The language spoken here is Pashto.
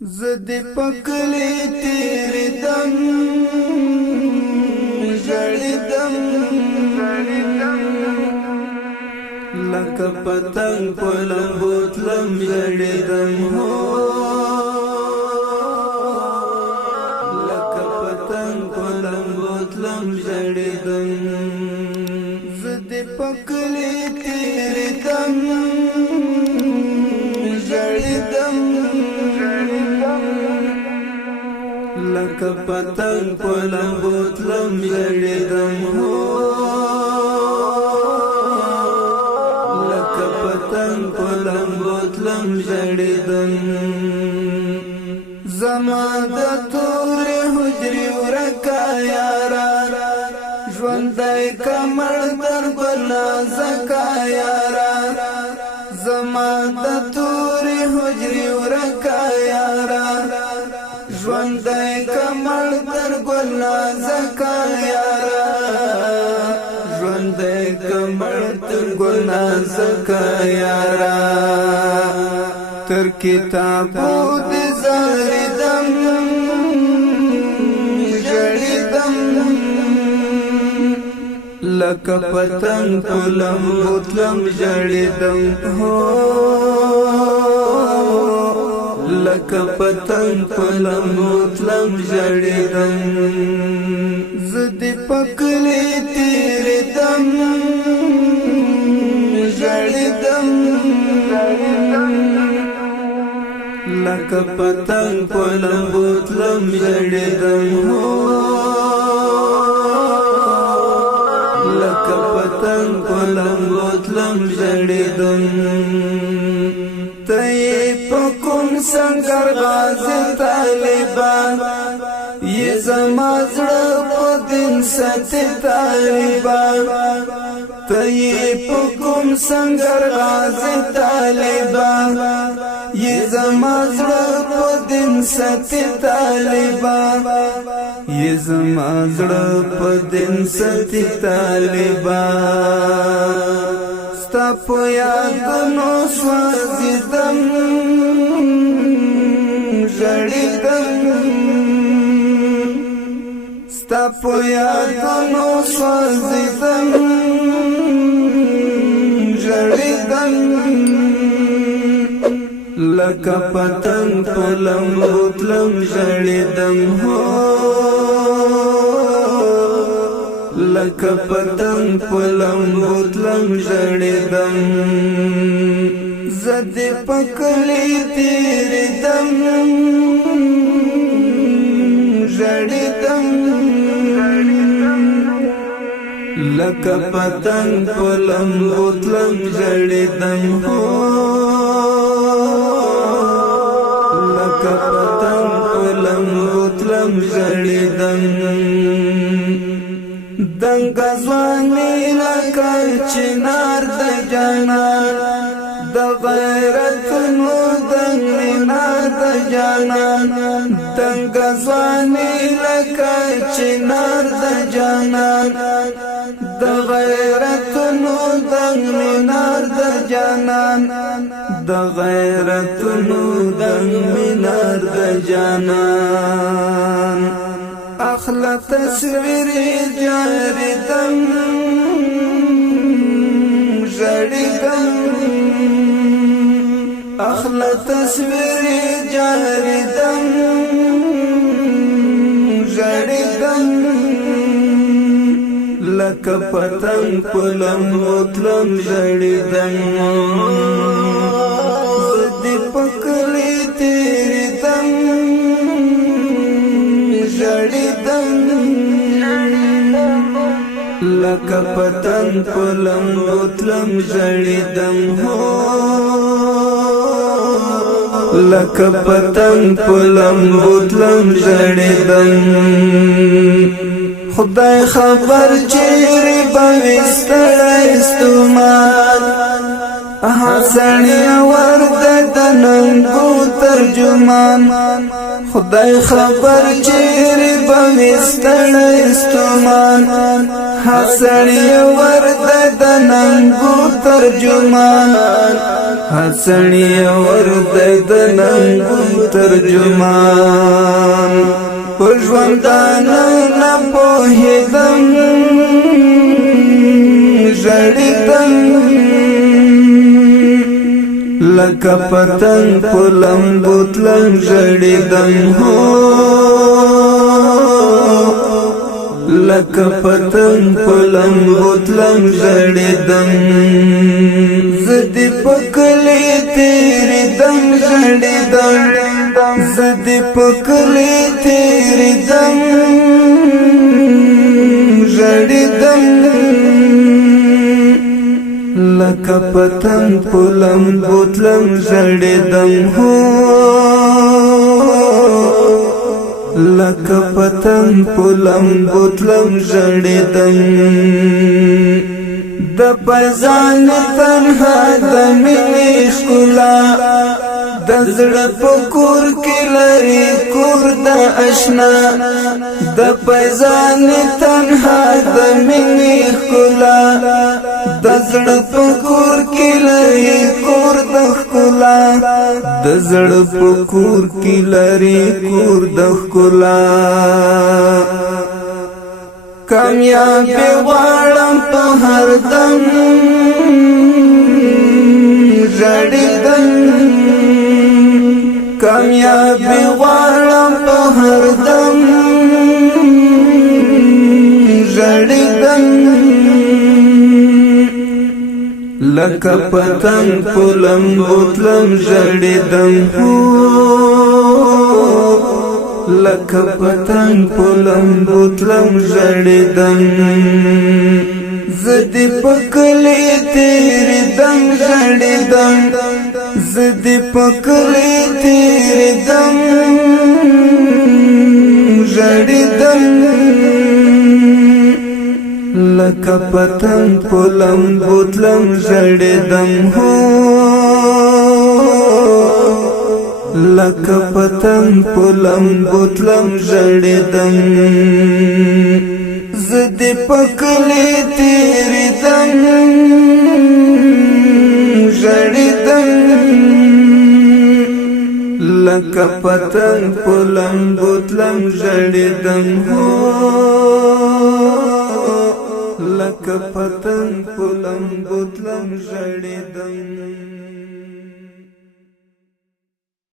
زد پکلی تیری دم جڑی دم لکه پتنگ پلم بوتلم جڑی دم ہو لکه پتنگ پلم بوتلم جڑی دم زد پکلی تیری دم جڑی دم لکه پتنگ پلم بوتلم جڑی دم ہو لکه پتنگ پلم بوتلم جڑی دم زما د تور حجری ورکا یارا ژوندی کمر در بلا زکا یارا زما د تور حجری ورکا یارا ژوندی کمر در بلا زکا یارا ژوندی کمر در بلا زکا یارا تر کتابو د زاری دم جڑی دم لکه پتنگ پلم بوتلم جڑی دم ہو لکه پتنگ پلم بوتلم جڑی دم زد پکلی تیری دم جڑی دم لکه پتنگ پلم بوتلم جڑی دم ہو لکه پتنگ پلم بوتلم جڑی دم تی پکم سنگر غازی طالبان یہ زما زړه په دین ساتي طالبان تی پکم سنگر غازی طالبان یہ زما زړه په دین ساتي طالبان یہ زما زړه په دین ساتي طالبان ستا په یادونو سوځیدم ژړیدم ستا په یادونو سوځیدم ژړیدم لکه پتنگ پلم بوتلم ژړیدم هو لکه پتنگ پلم بوتلم ژړیدم زد پکلی تیری دم ژړیدم لکه پتنگ پلم بوتلم ژړیدم هو لکه پتنگ پلم بوتلم ژړیدم دنګ ځواني لکه چنار د جانان د غیرت نو دنګ مینار د جانان دنګ ځواني لکه چنار د جانان د غیرت نو دنګ مینار د جانان د غیرت نو دنګ مینار د جانان اخلا تصویر جاری دم جڑی دم اخلا تصویر جاری دم جڑی دم لکه پتنگ پلم بوتلم جڑی دم زد پکلی تیری دم جڑی دم لکه پتنگ پلم بوتلم جڑی دم ہو لکه پتنگ پلم بوتلم جڑی دم خدای خبر چیرې به وستړی ستومان حسنی ورد دننگو ترجمان خدای خبر چیرې بوستړ استمان حسنی ورد دننگو ترجمان حسنی ورد دننگو ترجمان پژوندانه نه پوهېدم ژړېدم لکه پتنګ په لمبو تلم ژړېدم هو لکه پتنګ په لمبو تلم ژړېدم زه دې په کلي تېرېدم ژړېدم زه دې په کلي تېرېدم ژړېدم لکه پتنګ په لمبو تلم ژړېدم هو لکه پتنګ په لمبو تلم ژړېدم د پایزان تنها د مینې ښکلا د زړه په کور کې لري کور د اشنا د پایزان تنها د مینې ښکلا د زړه په کور کې لري کور د ښکلا د زړه په کور کې لري کور د ښکلا کامیابی غواړم په هر دم ژړېدم کامیابی غواړم په هر دم ژړېدم لکه پتنګ په لمبو تلم ژړېدم لکه پتنګ په لمبو تلم ژړېدم زه دې په کلي تېرېدم ژړېدم زه دې په کلي تېرېدم ژړېدم لکه پتنګ په لمبو تلم ژړېدم هو لکه پتنګ په لمبو تلم ژړېدم زه دې په کلي تېرېدم ژړېدم لکه پتنګ په لمبو تلم ژړېدم هو لکه پتنګ په لمبو تلم ژړېدم